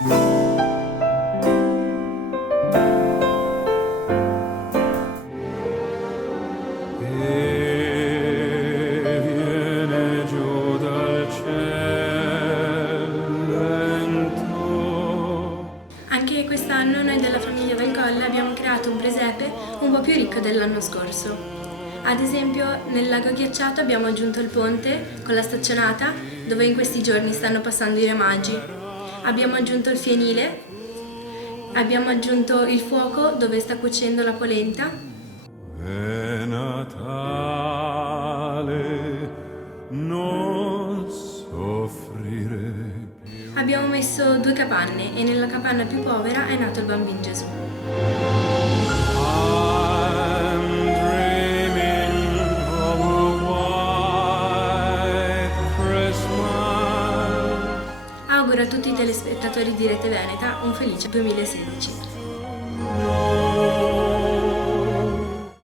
Anche quest'anno noi della famiglia Del Colle abbiamo creato un presepe un po' più ricco dell'anno scorso. Ad esempio, nel lago ghiacciato abbiamo aggiunto il ponte con la staccionata, dove in questi giorni stanno passando i re magi. Abbiamo aggiunto il fienile, abbiamo aggiunto il fuoco dove sta cuocendo la polenta. È Natale, non soffrire. Abbiamo messo 2 capanne e nella capanna più povera è nato il bambino Gesù. I'm dreaming of a white Christmas. Auguro a tutti i telespettatori di Rete Veneta un felice 2016.